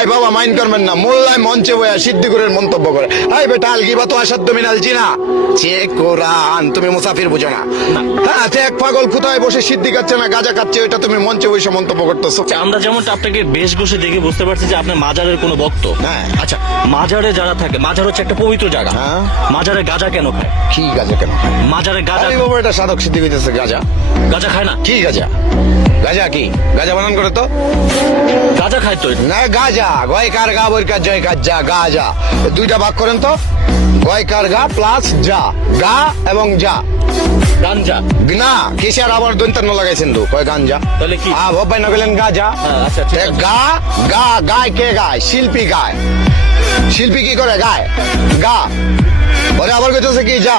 মোল্লাই বাবা মাইন্ড করবেন না। মোল্লায় মঞ্চে বয়া সিদ্দিকুরের মন্তব্য করে। হাই বেটা আলগিবা তো আসাদ্দ মিনাল জিনা। চে কোরআন তুমি মুসাফির বুঝো না। হ্যাঁ এক পাগল কোথায় বসে সিদ্ধি খাচ্ছে না গাজা খাচ্ছে ওইটা তুমি মঞ্চে বসে মন্তব্য করতেছো। আচ্ছা, আমরা যেমনটা আপনাকে বেশ বসে দেখে বুঝতে পারছি যে আপনি মাজারের কোনো ভক্ত। হ্যাঁ। আচ্ছা মাজারে যারা থাকে মাজার হচ্ছে একটা পবিত্র জায়গা। হ্যাঁ। মাজারে গাজা কেন খায়? কি গাজা কেন মাজারে গাজা বাবা এটা সাধক সিদ্ধি হইতেছে গাজা। গাজা খায় না? কি গাজা? গাজা কি? গাজা বানান করে তো। গাজা খায় তো না গাজা। গয়কার গা বৈকার জয়কার যা গাজা। দুইটা ভাগ করেন তো। গয়কার গা প্লাস যা। গা এবং যা। গাঞ্জা না কিসের আবার দৈন্তান্ন লাগাইছেন তো? কয় গাঞ্জা তাহলে কি? আ ভবাই না গেলেন গাজা? হ্যাঁ, আচ্ছা, গা গা গায় কে গায়? শিল্পী গায়। শিল্পী কি করে গায়? গা। ওরে যা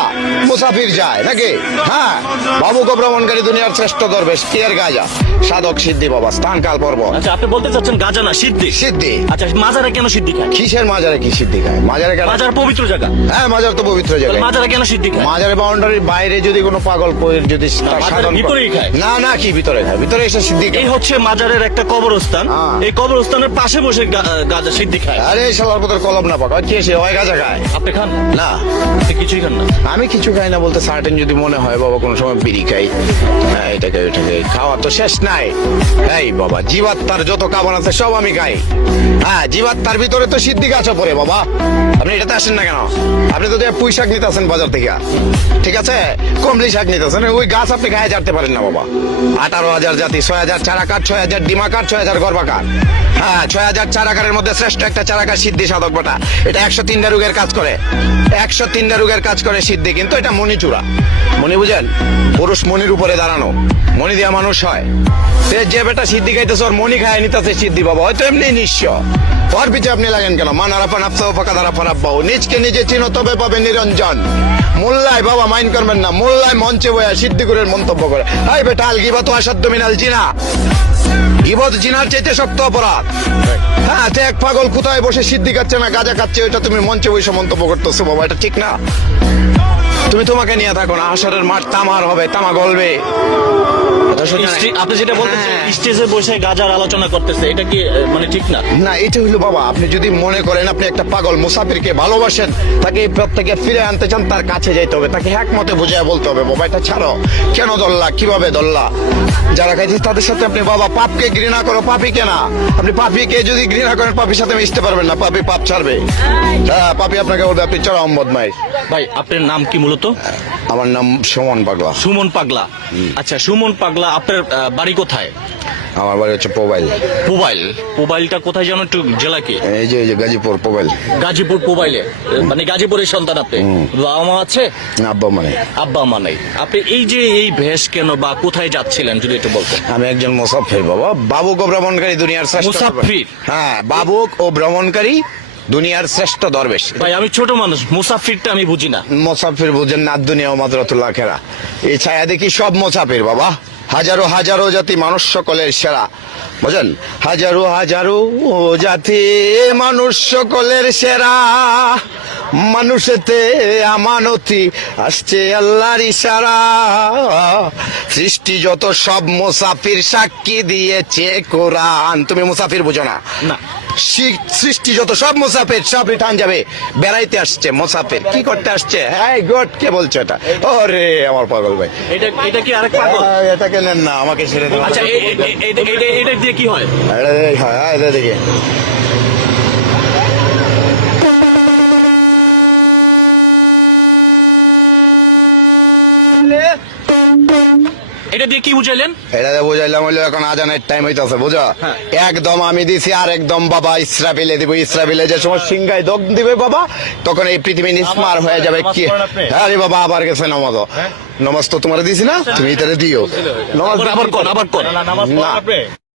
মুসাফির যায় নাকি? হ্যাঁ বাবু ভ্রমণকারী দুনিয়ার শ্রেষ্ঠ দরবেশ কে গাজা? সাধক সিদ্ধি বাবা স্থান কাল পর্ব। আচ্ছা আপনি বলতে চাচ্ছেন গাজা না সিদ্ধি? সিদ্ধি। আচ্ছা মাজারে কেন সিদ্ধি খায়? কিসের মাজারে কি সিদ্ধি খায়? মাজারে কেন? মাজার পবিত্র জায়গা। হ্যাঁ মাজার তো পবিত্র জায়গা। মাজারে কেন সিদ্ধি খায়? মাজারের বাউন্ডারির বাইরে যদি কোনো পাগল পয়ের যদি তার সাধন ভিতরেই খায়? না না কি ভিতরে খায়? ভিতরে এসে সিদ্ধি এই হচ্ছে মাজারের একটা কবরস্থান। হ্যাঁ। এই কবরস্থানের পাশে বসে গাজা সিদ্ধি খায়। আরে শালার কলম না পাকা কে সে? হয় গাজা খায়। আপনি খান? না। কিছুই খান না। আমি কিছু খাই না বলতে সার্টেন যদি মনে হয় বাবা কোনো সময় বিড়ি খাই। হ্যাঁ এটাকে ওইটাকে খাওয়া তো শেষ নাই। এই বাবা, জীবাত্মার যত কামন আছে সব আমি খাই। হ্যাঁ জীবাত্মার ভিতরে তো সিদ্ধি গাছও পড়ে বাবা। আপনি এটাতে আসেন না কেন? আপনি তো পুঁই শাক নিতেছেন বাজার থেকে। ঠিক আছে? কমলি শাক নিতেছেন। ওই গাছ আপনি গায়ে জানতে পারেন না বাবা। আঠারো হাজার জাতি, ছয় হাজার চারাকার ছয় হাজার ডিমাকার ছয় হাজার গর্বাকার হ্যাঁ ছয় হাজার চারাকারের মধ্যে শ্রেষ্ঠ একটা চারাকার সিদ্ধি সাধক বটা। এটা একশো তিনটা রোগের কাজ করে। একশো তিনটা রোগের কাজ করে। সিদ্ধি কিন্তু এটা মণিচূড়া। মণি বুঝেন? পুরুষ মণির উপরে দাঁড়ানো। মণি দিয়া মানুষ হয়। সে যে বেটা সিদ্ধি খাইতেছে, ওর মণি খায় নিতেছে সিদ্ধি বাবা। হয়তো এমনি নিঃস্ব। ওর পিছে আপনি লাগেন কেন? মান আরাফা নাফসা ফাঁকা দ্বারা ফারাপ বাবু নিজকে নিজে চিনো, তবে পাবে নিরঞ্জন। মোল্লাই বাবা মাইন্ড করবেন না। মোল্লাই মঞ্চে বয়া সিদ্ধিগুরের মন্তব্য করে। হাই বেটা আলগিবা তো আসাদ্দ মিনাল জিনা। গিবত জিনার চাইতে শক্ত অপরাধ। হ্যাঁ এক পাগল কোথায় বসে সিদ্ধি খাচ্ছে না গাজা খাচ্ছে, ওইটা তুমি মঞ্চে বসে মন্তব্য করতেছো বাবা। এটা ঠিক না। তুমি তোমাকে নিয়ে থাকো না হাসরের মাঠ তামার হবে তামা গলবে। আপনি যেটা বলতেছেন হ্যাঁ। স্টেজে বসে গাজার আলোচনা করতেছে এটা কি মানে ঠিক না? না এটা হইল বাবা আপনি যদি মনে করেন আপনি একটা পাগল মুসাফিরকে ভালোবাসেন তাকে এই পথ থেকে ফিরে আনতে চান তার কাছে হবে তাকে এক মতে বুঝিয়ে বলতে হবে বাবা এটা ছাড়ো। কেন দল্লা? কীভাবে দল্লা? যারা খাইছে তাদের সাথে আপনি বাবা পাপকে ঘৃণা করো পাপি কেনা? আপনি পাপিকে যদি ঘৃণা করেন পাপির সাথে মিশতে পারবেন না পাপি পাপ ছাড়বে। হ্যাঁ পাপি আপনাকে বলবে আপনি চরম বদমাই ভাই আপনার নাম কি মূলত আমার নাম সুমন পাগলা। সুমন পাগলা। আচ্ছা সুমন পাগলা আপনার বাড়ি কোথায়? আমার বাড়ি হচ্ছে পোবাইল। মোবাইল মোবাইলটা কোথায় যেন একটু জেলা কি? এই যে এই যে গাজীপুর পোবাইল। গাজীপুর মোবাইলে মানে গাজীপুরের সন্তান আপনি? বাবা মা আছে? আব্বা মানে আব্বা মা নাই। আপনি এই যে এই ভেষ কেন বা কোথায় যাচ্ছিলেন যদি একটু বলতেন? আমি একজন মুসাফির বাবা। বাবুক ও ভ্রমণকারী দুনিয়ার মুসাফির? হ্যাঁ বাবুক ও ভ্রমণকারী দুনিয়ার শ্রেষ্ঠ দরবেশ। ভাই আমি ছোট মানুষ মুসাফিরটা আমি বুঝি না। মুসাফির বুঝেন না দুনিয়া ও মাদ্রাতুল্লাহ খেরা এই ছায়া দেখি সব মুসাফির বাবা। হাজারো হাজারো জাতি মানুষ সকলের সেরা। বুঝেন? হাজারো হাজারো জাতি মানুষ সকলের সেরা। মানুষেতে আমানতি আসছে আল্লাহর ইশারা সৃষ্টি যত সব মুসাফির সাক্ষী দিয়েছে কোরআন তুমি মুসাফির বুঝো না সৃষ্টি যত সব মুসাফির সব রিটার্ন যাবে বেড়াইতে আসছে মুসাফির কি করতে আসছে হ্যাঁ গড কে বলছো এটা ওরে আমার পাগল ভাই এটা এটা কি আরেক পাগল এটাকে নেন না আমাকে ছেড়ে দেন আচ্ছা এটা দিয়ে কি হয় এটা দেখ, এটা দিয়ে কি বুঝাইলেন? এটা দিয়ে বুঝাইলাম হইল এখন আজানের টাইম হইতাছে বুঝো হ্যাঁ। একদম আমি দিছি আর একদম বাবা ইসরাফিলে দিব ইসরাফিলে যে সময় সিংহায় দগ দিবে বাবা তখন এই পৃথিবী নিস্মার হয়ে যাবে কি? আপনি? হ্যাঁ বাবা আবার গেছে নমাজ। নমাজ তো তোমার দিছি না তুমি এটারে দিও। নমাজ আবার কর আবার কর না